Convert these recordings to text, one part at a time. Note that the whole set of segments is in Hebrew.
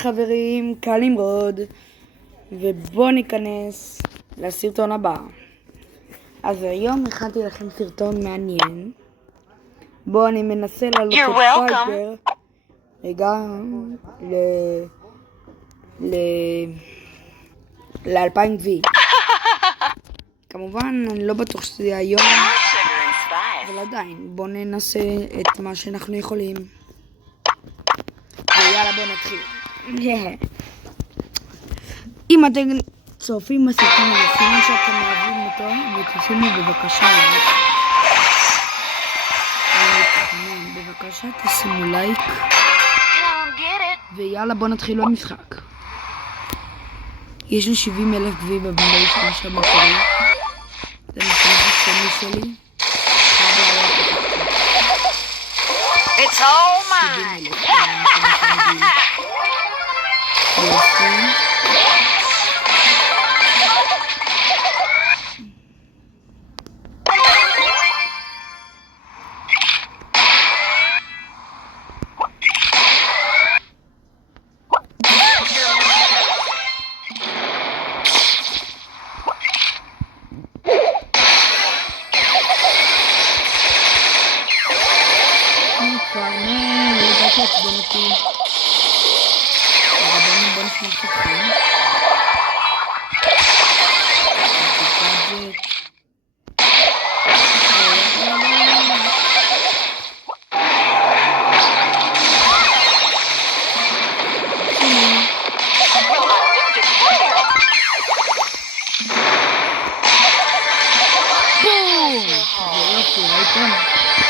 חברים, קל למרוד, ובואו ניכנס לסרטון הבא. אז היום הכנתי לכם סרטון מעניין. בואו אני מנסה לעלות את פייפר רגע ל-2000 וי. כמובן אני לא בטוח שזה יהיה היום, אבל עדיין בואו ננסה את מה שאנחנו יכולים. ויאללה בואו נתחיל. אם אתם צופים בסרטון הזה, סימן שאתם אוהבים אותו, ותשימו בבקשה לייק. אני מתחנן, בבקשה תשימו לייק. ויאללה בוא נתחיל במשחק. יש לי 70,000 גבי בבנדאי של עכשיו מקורי. זה משחק השני שלי. It's all mine.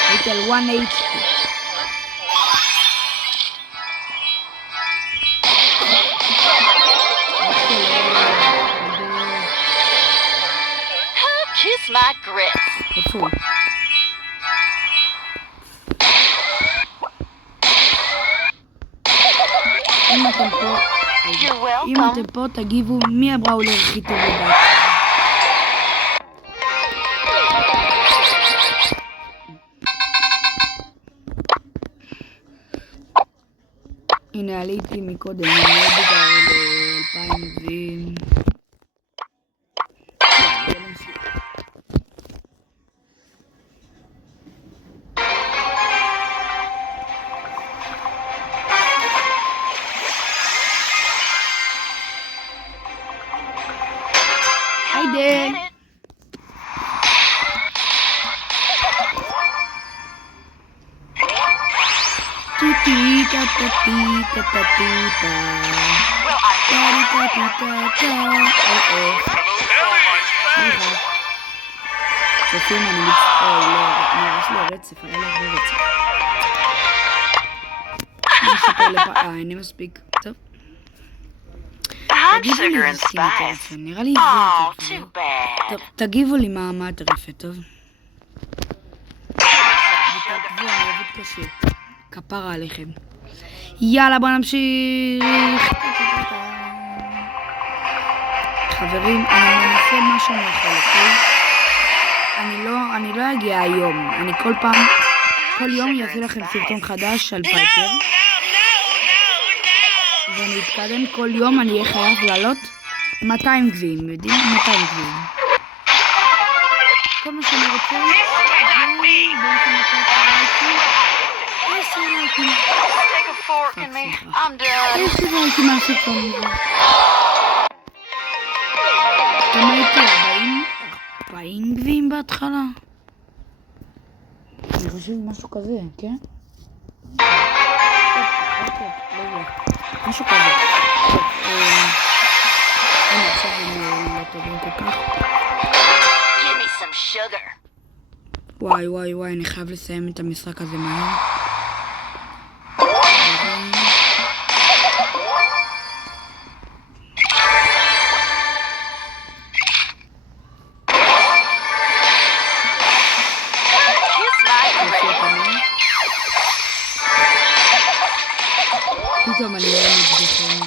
הייתי על 1 HP. Kiss my grits. איפה הוא? אם אתם פה תגיבו מי הבראולר הכי טוב לדעת. הנה עליתי מקודם, אני לא בגלל ל-2000 ו... היידה! טיטה טיטה טיטה טיטה צופים, אני מצטער, לא, יש לי רצף, היה לי הרבה רצף. אני אספר אני מספיק, טוב. תגיבו לי להסכים מטרפת, נראה לי זה יותר טוב. תגיבו לי מה הטרפת, טוב? ותעקבו, אני אוהבת קשה. כפרה עליכם. יאללה בוא נמשיך. חברים, אני מנסה מה שאני יכול, אוקיי? אני לא אגיע היום. אני כל יום אעשה לכם סרטון חדש על פייפר. ואני אתקדם כל יום, אני אהיה חייב לעלות 200 גביעים, יודעים? 200 גביעים. כל מה שאני רוצה, זה בעצם לתת לייקים. Take a fork in me. I'm done. יש לי לייקים מהסרטון הזה. גם הייתי 40 גביעים בהתחלה. אני חושב משהו כזה, כן? משהו כזה. אני עכשיו לא טובים כל כך. Give me some sugar. וואי, אני חייב לסיים את המשחק הזה מהר. פתאום אני לא מתגחם.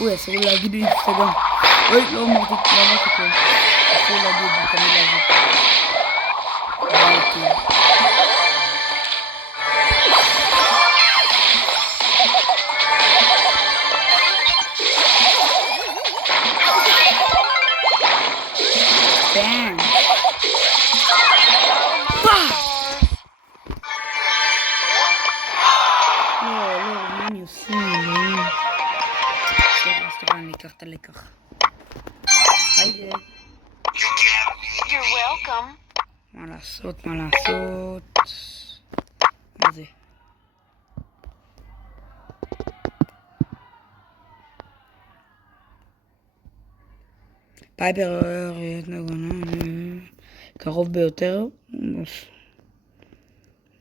אוי, אסור להגיד אינסטגרם. אוי, לא אמרתי כלום. אסור להגיד את המילה הזאת. באם! לא, מה אני עושה? סליחה, אני אקח את הלקח. היידה. You're welcome. מה לעשות? מה זה? פייפר קרוב ביותר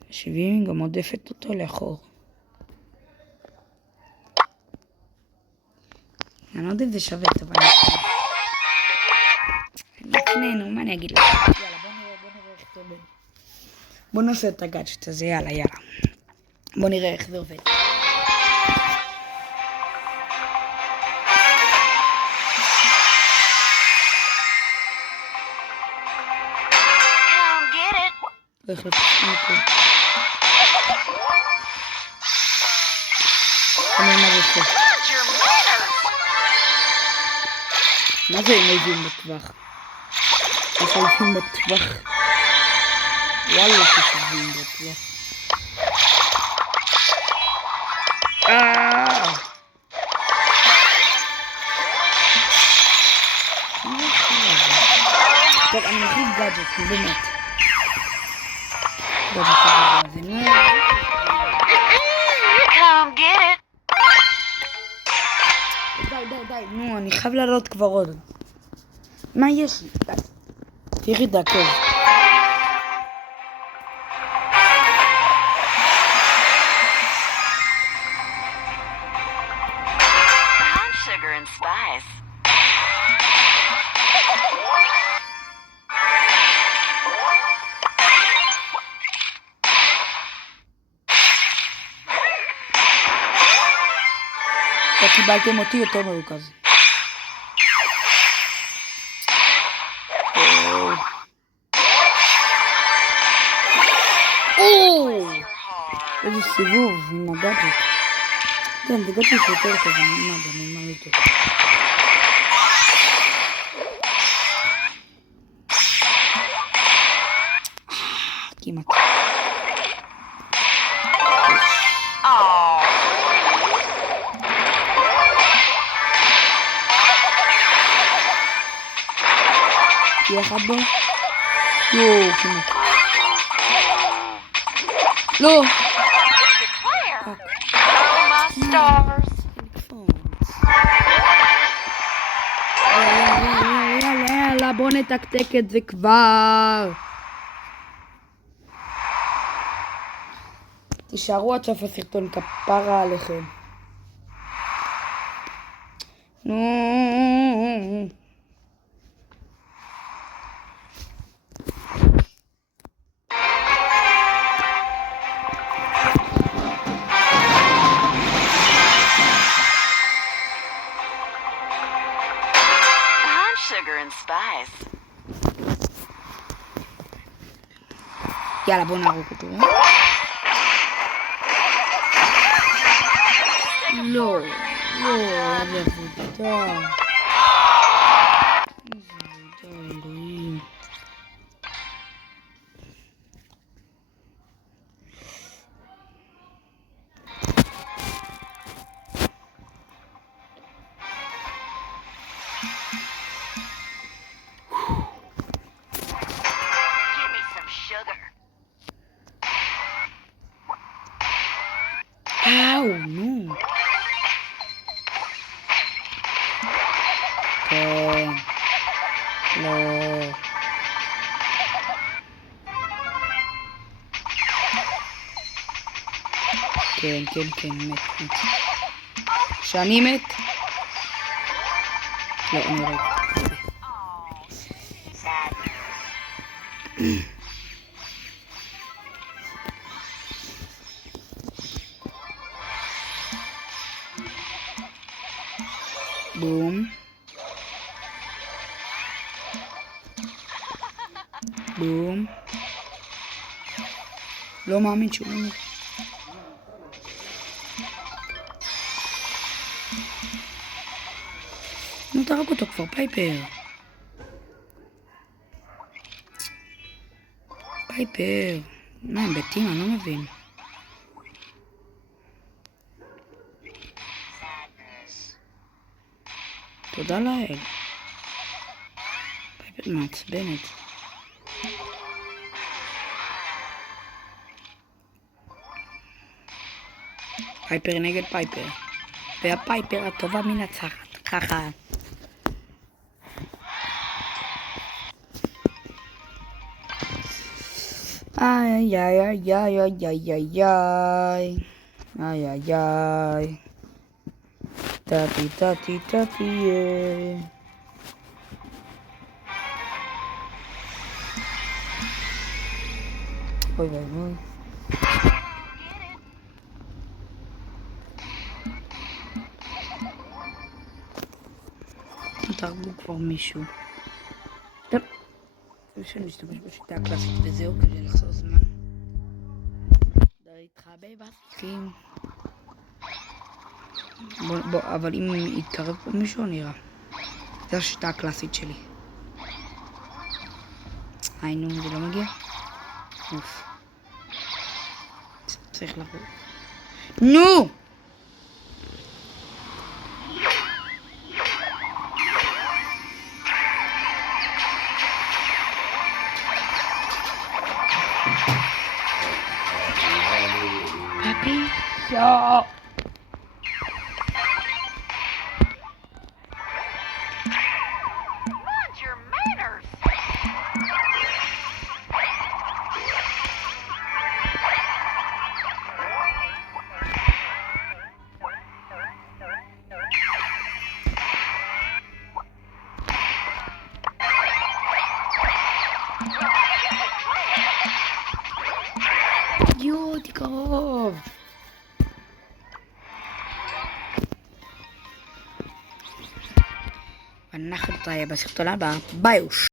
70, גם עודפת אותו לאחור. אני לא יודע אם זה שווה, אבל נקנה, נו, מה אני אגיד לך? יאללה, בוא נראה איך זה עובד. בוא נעשה את הגאדג'ט הזה, יאללה. בוא נראה איך זה עובד. Come get it. איך לפסקים אותו. אני אומר איפה. Mind your manners. מה זה הם אויבים בטווח? יש אויבים בטווח. וואלה, יש אויבים בטווח. טוב, אני מכין גאדג'ט, באמת. גאדג'ט הזה, Come get it. די, נו, אני חייב לעלות כבר עוד. מה יש לי? די. תראי את הכל. I'm sugar and spice. לא קיבלתם אותי יותר מרוכז. איזה סיבוב עם הגאדג'ט. כן, זה גאדג'ט יותר טוב, אני אלמד אותו. כמעט. Oh. תהיה אחד בו? יואו, כמעט. לא! Declare. Oh, my stars. יאללה, בוא נתקתק את זה כבר. תישארו עד סוף הסרטון, כפרה עליכם. נו. I'm sugar and spice. יאללה, בוא נהרוג אותו. לא, איזה עבודה. אלוהים. Give me some sugar. אאו, נו. כן. לא. כן, מת. שאני מת? לא, אני רגע. Oh, sad. בום. לא מאמין שהוא לא... נו, תרק אותו כבר, פייפר. פייפר. מה, הם בתים? אני לא מבין. תודה לאל. פייפר מעצבנת. פייפר נגד פייפר. והפייפר הטובה מנצחת. ככה. איי איי איי איי איי איי איי איי איי איי טאטי טאטי טאטי אוי ואי ואי תרגלו כבר מישהו. טוב, אפשר להשתמש בשיטה הקלאסית וזהו כדי לחסוך זמן. להתחבא בשיחים. בוא, אבל אם יתקרב פה מישהו נראה. זו השיטה הקלאסית שלי. היינו, זה לא מגיע? אוף. צריך לבוא. נו! פאפי? יא! Mind your manners. יואו, תקרוב! ואנחנו נתראה בסרטון הבא. ביי!